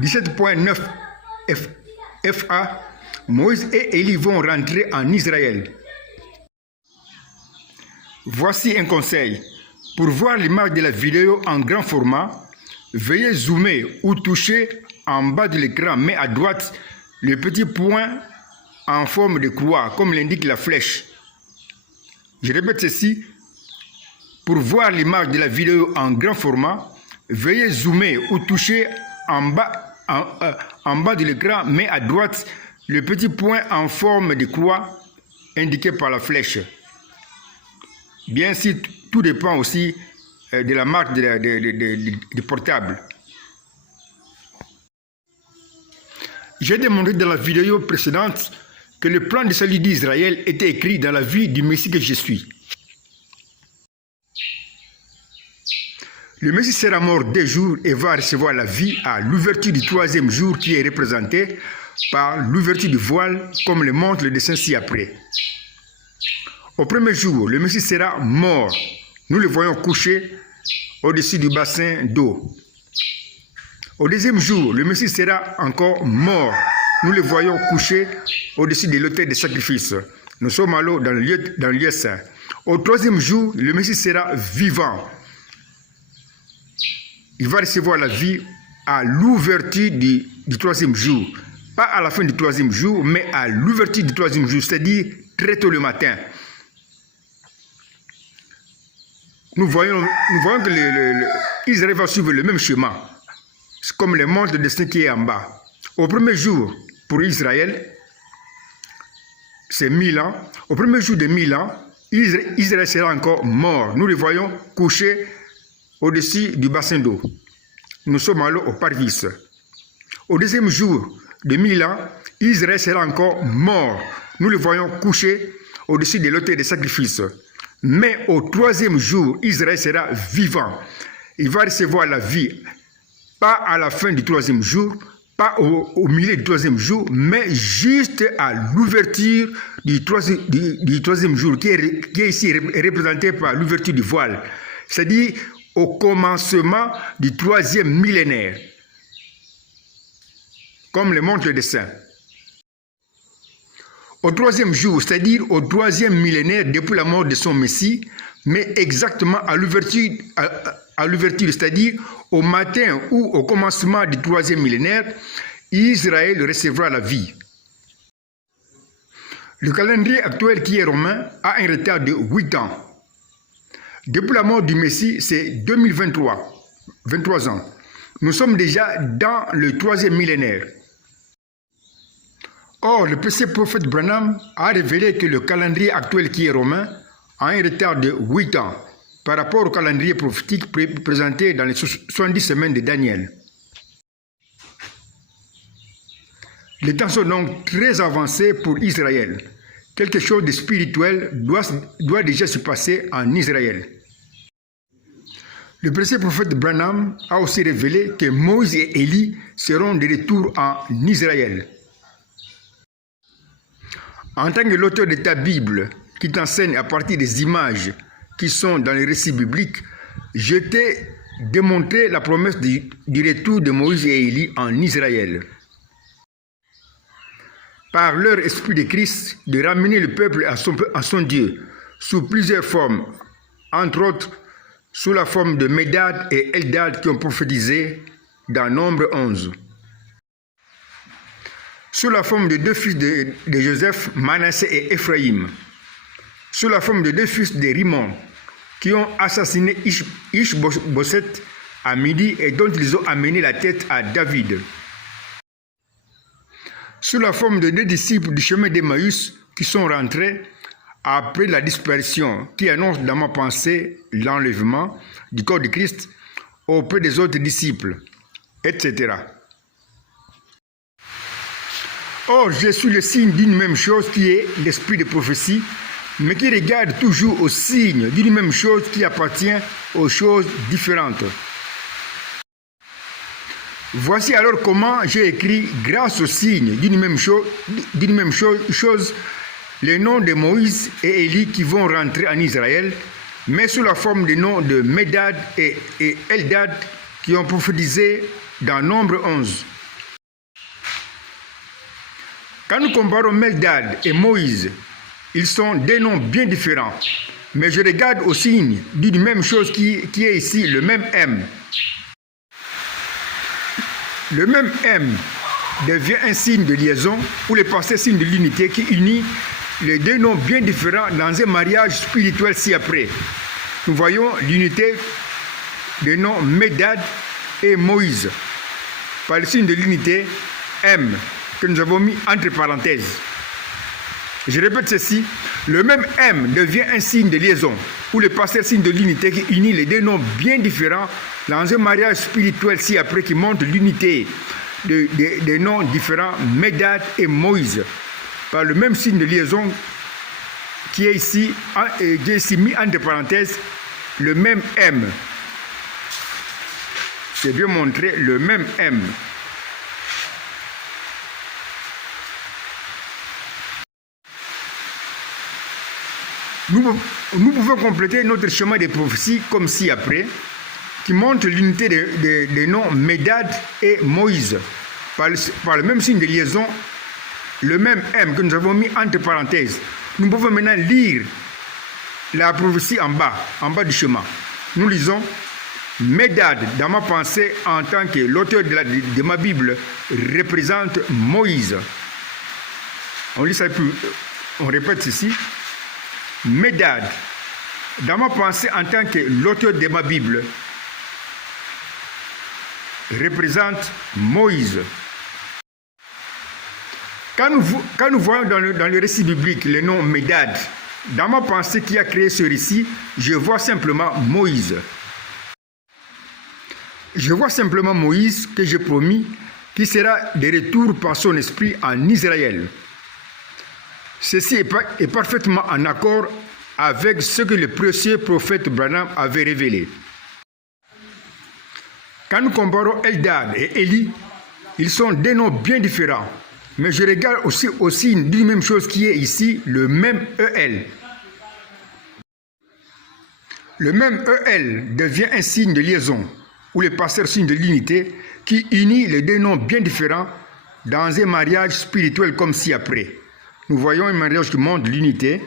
17.9 FA, Moïse et Élie vont rentrer en Israël. Voici un conseil. Pour voir l'image de la vidéo en grand format, veuillez zoomer ou toucher en bas de l'écran, mais à droite, le petit point en forme de croix, comme l'indique la flèche. Je répète ceci. Pour voir l'image de la vidéo en grand format, veuillez zoomer ou toucher en bas de l'écran, mais à droite, le petit point en forme de croix indiqué par la flèche. Bien sûr, tout dépend aussi de la marque du portable. J'ai démontré dans la vidéo précédente que le plan de salut d'Israël était écrit dans la vie du Messie que je suis. Le Messie sera mort 2 jours et va recevoir la vie à l'ouverture du 3e jour qui est représenté par l'ouverture du voile, comme le montre le dessin ci-après. Au 1er jour, le Messie sera mort. Nous le voyons couché au-dessus du bassin d'eau. Au 2e jour, le Messie sera encore mort. Nous le voyons couché au-dessus de l'autel de sacrifice. Nous sommes alors dans le lieu saint. Au 3e jour, le Messie sera vivant. Il va recevoir la vie à l'ouverture du 3e jour. Pas à la fin du 3e jour, mais à l'ouverture du 3e jour, c'est-à-dire très tôt le matin. Nous voyons que Israël va suivre le même schéma, comme le montre le destin qui est en bas. Au 1er jour, pour Israël, c'est 1000 ans. Au 1er jour de 1000 ans, Israël sera encore mort. Nous le voyons couché au-dessus du bassin d'eau. Nous sommes alors au parvis. Au 2e jour de 1000 ans, Israël sera encore mort. Nous le voyons couché au-dessus de l'autel de sacrifice. Mais au 3e jour, Israël sera vivant. Il va recevoir la vie, pas à la fin du 3e jour, pas au milieu du 3e jour, mais juste à l'ouverture du 3e jour, qui est ici représenté par l'ouverture du voile. C'est-à-dire au commencement du 3e millénaire, comme le montre le dessin. Au 3e jour, c'est-à-dire au 3e millénaire depuis la mort de son Messie, mais exactement à l'ouverture, c'est-à-dire au matin ou au commencement du 3e millénaire, Israël recevra la vie. Le calendrier actuel qui est romain a un retard de 8 ans. Depuis la mort du Messie, c'est 23 ans. Nous sommes déjà dans le 3e millénaire. Or, le précieux prophète Branham a révélé que le calendrier actuel qui est romain a un retard de 8 ans par rapport au calendrier prophétique présenté dans les 70 semaines de Daniel. Les temps sont donc très avancés pour Israël. Quelque chose de spirituel doit déjà se passer en Israël. Le précieux prophète Branham a aussi révélé que Moïse et Élie seront de retour en Israël. En tant que l'auteur de ta Bible, qui t'enseigne à partir des images qui sont dans les récits bibliques, je t'ai démontré la promesse du retour de Moïse et Élie en Israël. Par leur esprit de Christ, de ramener le peuple à son Dieu, sous plusieurs formes, entre autres sous la forme de Médad et Eldad qui ont prophétisé dans Nombre 11. Sous la forme de 2 fils de Joseph, Manassé et Éphraïm. Sous la forme de 2 fils de Rimon qui ont assassiné Ish-Bosset à midi et dont ils ont amené la tête à David. Sous la forme de 2 disciples du chemin d'Emmaüs qui sont rentrés après la disparition, qui annonce dans ma pensée l'enlèvement du corps de Christ auprès des autres disciples, etc. Or, je suis le signe d'une même chose qui est l'esprit de prophétie, mais qui regarde toujours au signe d'une même chose qui appartient aux choses différentes. Voici alors comment j'ai écrit, grâce au signe d'une même chose, les noms de Moïse et Élie qui vont rentrer en Israël, mais sous la forme des noms de Médad et Eldad qui ont prophétisé dans Nombre 11. Quand nous comparons Meldad et Moïse, ils sont des noms bien différents. Mais je regarde au signe d'une même chose qui est ici, le même M. Le même M devient un signe de liaison ou le passé signe de l'unité qui unit les deux noms bien différents dans un mariage spirituel ci-après. Nous voyons l'unité des noms Medad et Moïse par le signe de l'unité M que nous avons mis entre parenthèses. Je répète ceci, le même M devient un signe de liaison ou le passé signe de l'unité qui unit les deux noms bien différents dans un mariage spirituel ci-après qui montre l'unité des noms différents Medad et Moïse par le même signe de liaison qui est ici mis entre parenthèses, le même M. C'est bien montré, le même M. Nous pouvons compléter notre schéma des prophéties comme ci-après, qui montre l'unité des noms Medad et Moïse par le même signe de liaison, le même M que nous avons mis entre parenthèses. Nous pouvons maintenant lire la prophétie en bas du schéma. Nous lisons Medad, dans ma pensée, en tant que l'auteur de ma Bible, représente Moïse. On lit ça, on répète ceci. Medad, dans ma pensée, en tant que l'auteur de ma Bible, représente Moïse. Quand nous voyons dans le récit biblique le nom Medad, dans ma pensée qui a créé ce récit, je vois simplement Moïse. Je vois simplement Moïse que j'ai promis qui sera de retour par son esprit en Israël. Ceci est parfaitement en accord avec ce que le précieux prophète Branham avait révélé. Quand nous comparons Eldad et Élie, ils sont des noms bien différents, mais je regarde aussi d'une même chose qui est ici, le même EL. Le même EL devient un signe de liaison, ou le passeur signe de l'unité, qui unit les deux noms bien différents dans un mariage spirituel comme ci-après. Nous voyons un mariage qui montre l'unité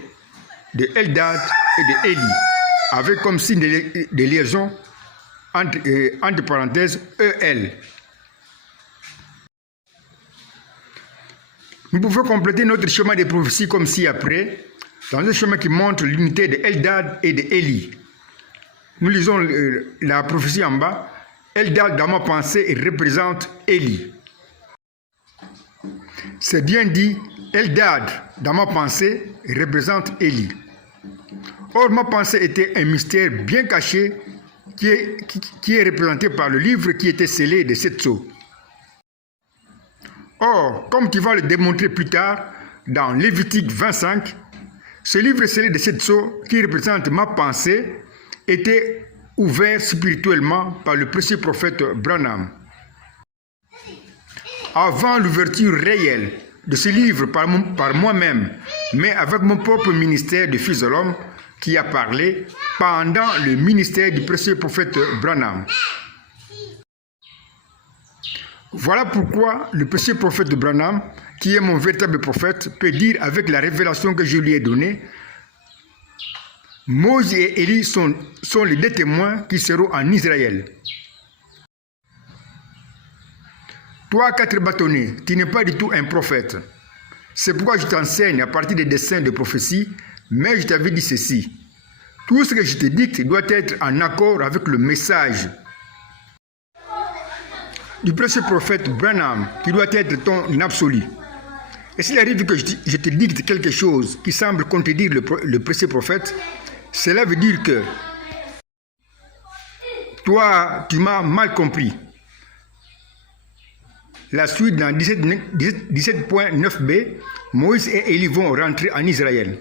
de Eldad et de Élie, avec comme signe de liaison, entre parenthèses, EL. Nous pouvons compléter notre schéma de prophétie comme ci-après, dans un schéma qui montre l'unité de Eldad et de Élie. Nous lisons la prophétie en bas. Eldad, dans ma pensée, représente Élie. C'est bien dit, Eldad, dans ma pensée, représente Élie. Or, ma pensée était un mystère bien caché qui est représenté par le livre qui était scellé de 7 sceaux. Or, comme tu vas le démontrer plus tard, dans Lévitique 25, ce livre scellé de 7 sceaux qui représente ma pensée était ouvert spirituellement par le précieux prophète Branham. Avant l'ouverture réelle de ce livre par moi-même, mais avec mon propre ministère de Fils de l'homme qui a parlé pendant le ministère du précieux prophète Branham. Voilà pourquoi le précieux prophète Branham, qui est mon véritable prophète, peut dire avec la révélation que je lui ai donnée, Moïse et Élie sont les deux témoins qui seront en Israël. Toi, 4 bâtonnets, tu n'es pas du tout un prophète. C'est pourquoi je t'enseigne à partir des dessins de prophétie, mais je t'avais dit ceci. Tout ce que je te dicte doit être en accord avec le message du précieux prophète Branham, qui doit être ton absolu. Et s'il arrive que je te dicte quelque chose qui semble contredire le précieux prophète, cela veut dire que toi, tu m'as mal compris. La suite dans 17.9b, Moïse et Élie vont rentrer en Israël.